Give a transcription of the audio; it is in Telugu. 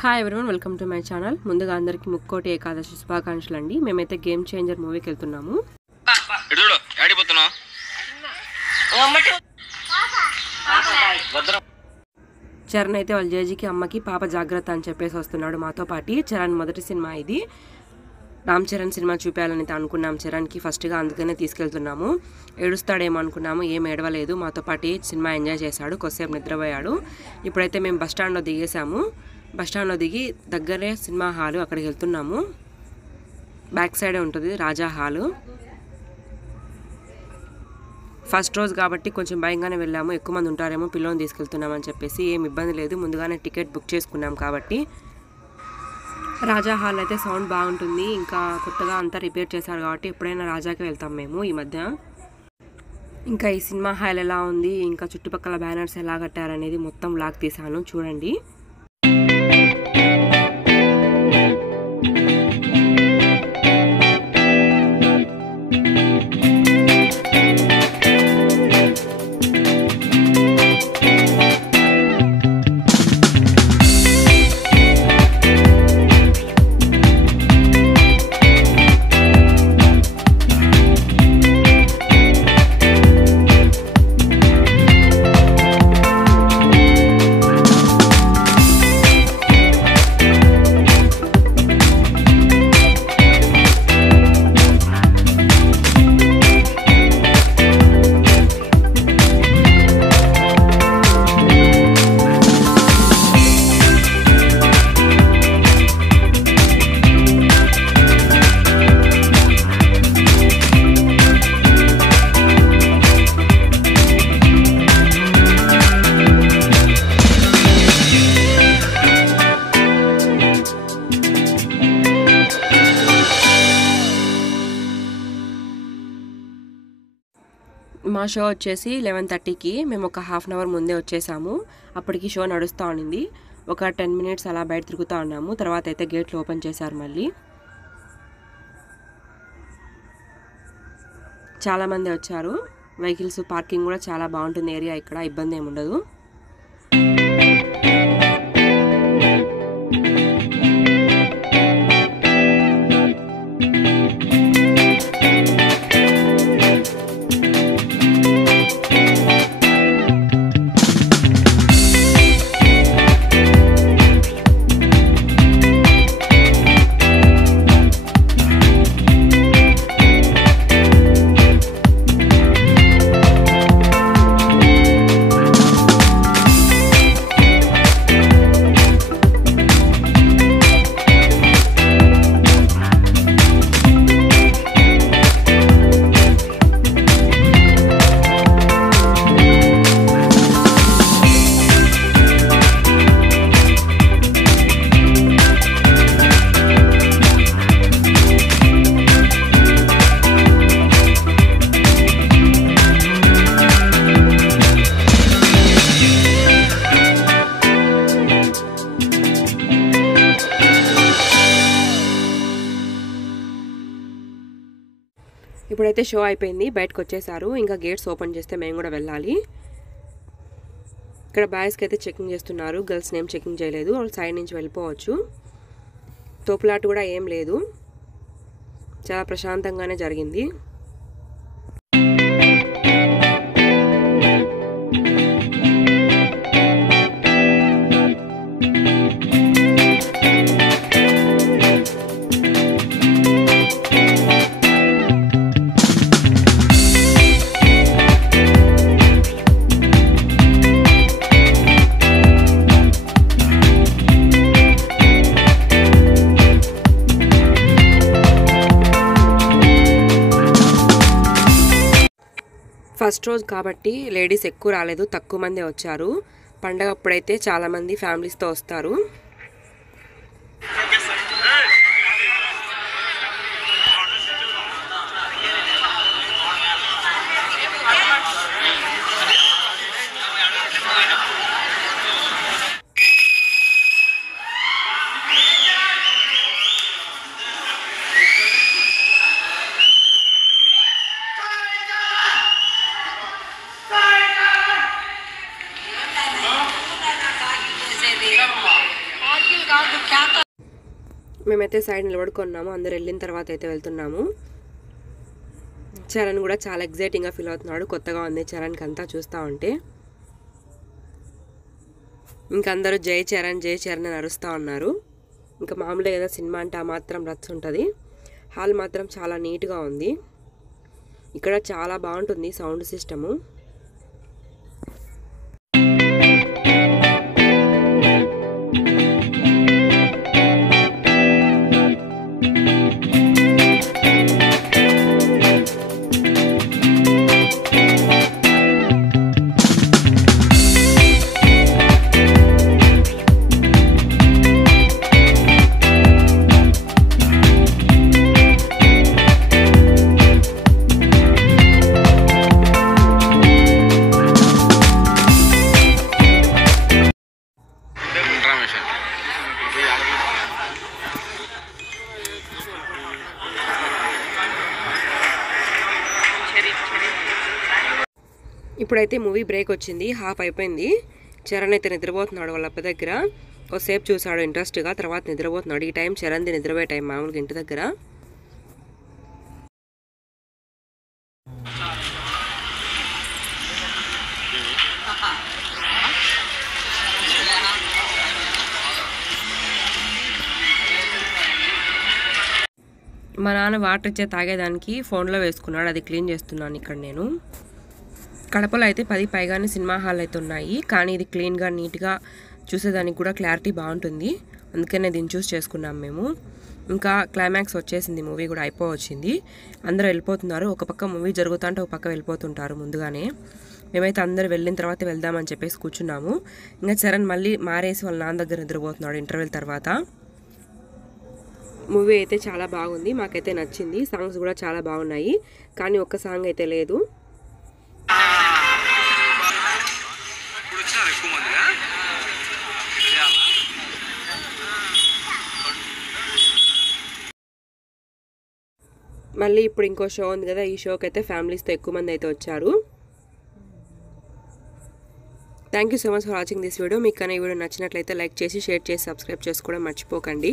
Hi everyone, welcome to my channel. ముందుగా అందరికీ ముక్కోటి ఏకాదశి శుభాకాంక్షలు అండి. మేమైతే గేమ్ చేంజర్ మూవీకి వెళ్తున్నాము. చరణ్ అయితే వాళ్ళ జేజీకి అమ్మకి పాప జాగ్రత్త అని చెప్పేసి వస్తున్నాడు మాతో పాటు. చరణ్ మొదటి సినిమా ఇది. రామ్ చరణ్ సినిమా చూపించాలని అయితే అనుకున్నాం చరణ్కి ఫస్ట్గా, అందుకనే తీసుకెళ్తున్నాము. ఏడుస్తాడేమో అనుకున్నాము, ఏం ఏడవలేదు. మాతో పాటు సినిమా ఎంజాయ్ చేశాడు, కొద్దిసేపు నిద్రపోయాడు. ఇప్పుడైతే మేము బస్టాండ్లో దిగేసాము. బస్టాండ్లో దిగి దగ్గరే సినిమా హాలు, అక్కడికి వెళ్తున్నాము. బ్యాక్ సైడే ఉంటుంది రాజా హాలు. ఫస్ట్ రోజు కాబట్టి కొంచెం భయంగానే వెళ్ళాము, ఎక్కువ మంది ఉంటారేమో పిల్లల్ని తీసుకెళ్తున్నామని చెప్పేసి. ఏం ఇబ్బంది లేదు, ముందుగానే టికెట్ బుక్ చేసుకున్నాం కాబట్టి. రాజా హాల్ అయితే సౌండ్ బాగుంటుంది, ఇంకా కొత్తగా అంతా రిపేర్ చేశారు కాబట్టి ఎప్పుడైనా రాజాకి వెళ్తాం మేము ఈ మధ్య. ఇంకా ఈ సినిమా హాల్ ఎలా ఉంది, ఇంకా చుట్టుపక్కల బ్యానర్స్ ఎలా కట్టారనేది మొత్తం వ్లాగ్ తీసాను, చూడండి. మా షో వచ్చేసి 11:30కి. మేము ఒక హాఫ్ అన్ అవర్ ముందే వచ్చేసాము. అప్పటికి షో నడుస్తూ ఉండింది. ఒక 10 మినిట్స్ అలా బయట తిరుగుతూ ఉన్నాము. తర్వాత అయితే గేట్లు ఓపెన్ చేశారు మళ్ళీ. చాలామంది వచ్చారు. వెహికల్స్ పార్కింగ్ కూడా చాలా బాగుంటుంది ఏరియా, ఇక్కడ ఇబ్బంది ఏమి ఉండదు. ఇప్పుడైతే షో అయిపోయింది, బయటకు వచ్చేసారు. ఇంకా గేట్స్ ఓపెన్ చేస్తే మేము కూడా వెళ్ళాలి. ఇక్కడ బాయ్స్కి అయితే చెకింగ్ చేస్తున్నారు, గర్ల్స్ని ఏం చెకింగ్ చేయలేదు. వాళ్ళు సైడ్ నుంచి వెళ్ళిపోవచ్చు. తోపులాట కూడా ఏం లేదు, చాలా ప్రశాంతంగానే జరిగింది. ఫస్ట్ రోజు కాబట్టి లేడీస్ ఎక్కువ రాలేదు, తక్కువ మంది వచ్చారు. పండగ అప్పుడైతే చాలామంది ఫ్యామిలీస్తో వస్తారు. మేమైతే సైడ్ నిలబడుకున్నాము, అందరు వెళ్ళిన తర్వాత అయితే వెళ్తున్నాము. చరణ్ కూడా చాలా ఎగ్జైటింగ్గా ఫీల్ అవుతున్నాడు, కొత్తగా ఉంది చరణ్కి అంతా చూస్తూ ఉంటే. ఇంకా అందరూ జై చరణ్ అని అరుస్తూ ఉన్నారు. ఇంకా మామూలుగా కదా సినిమా అంటే ఆ మాత్రం రచ్చ ఉంటుంది. హాల్ మాత్రం చాలా నీట్గా ఉంది, ఇక్కడ చాలా బాగుంటుంది సౌండ్ సిస్టము. ఇప్పుడైతే మూవీ బ్రేక్ వచ్చింది, హాఫ్ అయిపోయింది. చరణ్ అయితే నిద్రపోతున్నాడు వాళ్ళ అప్ప దగ్గర. ఒకసేపు చూసాడు ఇంట్రెస్ట్గా, తర్వాత నిద్రపోతున్నాడు. ఈ టైం చరణ్ది నిద్రపోయే టైం మామూలుగా ఇంటి దగ్గర. మా నాన్న వాటర్ ఇచ్చే తాగేదానికి ఫోన్లో వేసుకున్నాడు, అది క్లీన్ చేస్తున్నాను ఇక్కడ నేను. కడపలో అయితే 10 పైగానే సినిమా హాల్ అయితే ఉన్నాయి, కానీ ఇది క్లీన్గా నీట్గా చూసేదానికి కూడా క్లారిటీ బాగుంటుంది, అందుకనే దీన్ని చూస్ చేసుకున్నాం మేము. ఇంకా క్లైమాక్స్ వచ్చేసింది, మూవీ కూడా అయిపోవచ్చింది, అందరూ వెళ్ళిపోతున్నారు. ఒక పక్క మూవీ జరుగుతుంటే ఒక పక్క వెళ్ళిపోతుంటారు ముందుగానే. మేమైతే అందరూ వెళ్ళిన తర్వాత వెళ్దామని చెప్పేసి కూర్చున్నాము. ఇంకా చరణ్ మళ్ళీ మారేసి వాళ్ళ నాన్న దగ్గర నిద్రపోతున్నాడు ఇంటర్వెల్ తర్వాత. మూవీ అయితే చాలా బాగుంది, మాకైతే నచ్చింది. సాంగ్స్ కూడా చాలా బాగున్నాయి, కానీ ఒక్క సాంగ్ అయితే లేదు. మళ్ళీ ఇప్పుడు ఇంకో షో ఉంది కదా, ఈ షోకి అయితే ఫ్యామిలీస్తో ఎక్కువ మంది అయితే వచ్చారు. Thank you so much for watching this video. మీకు కానీ ఈ వీడియో నచ్చినట్లయితే లైక్ చేసి, షేర్ చేసి, సబ్స్క్రైబ్ చేసుకోవడం మర్చిపోకండి.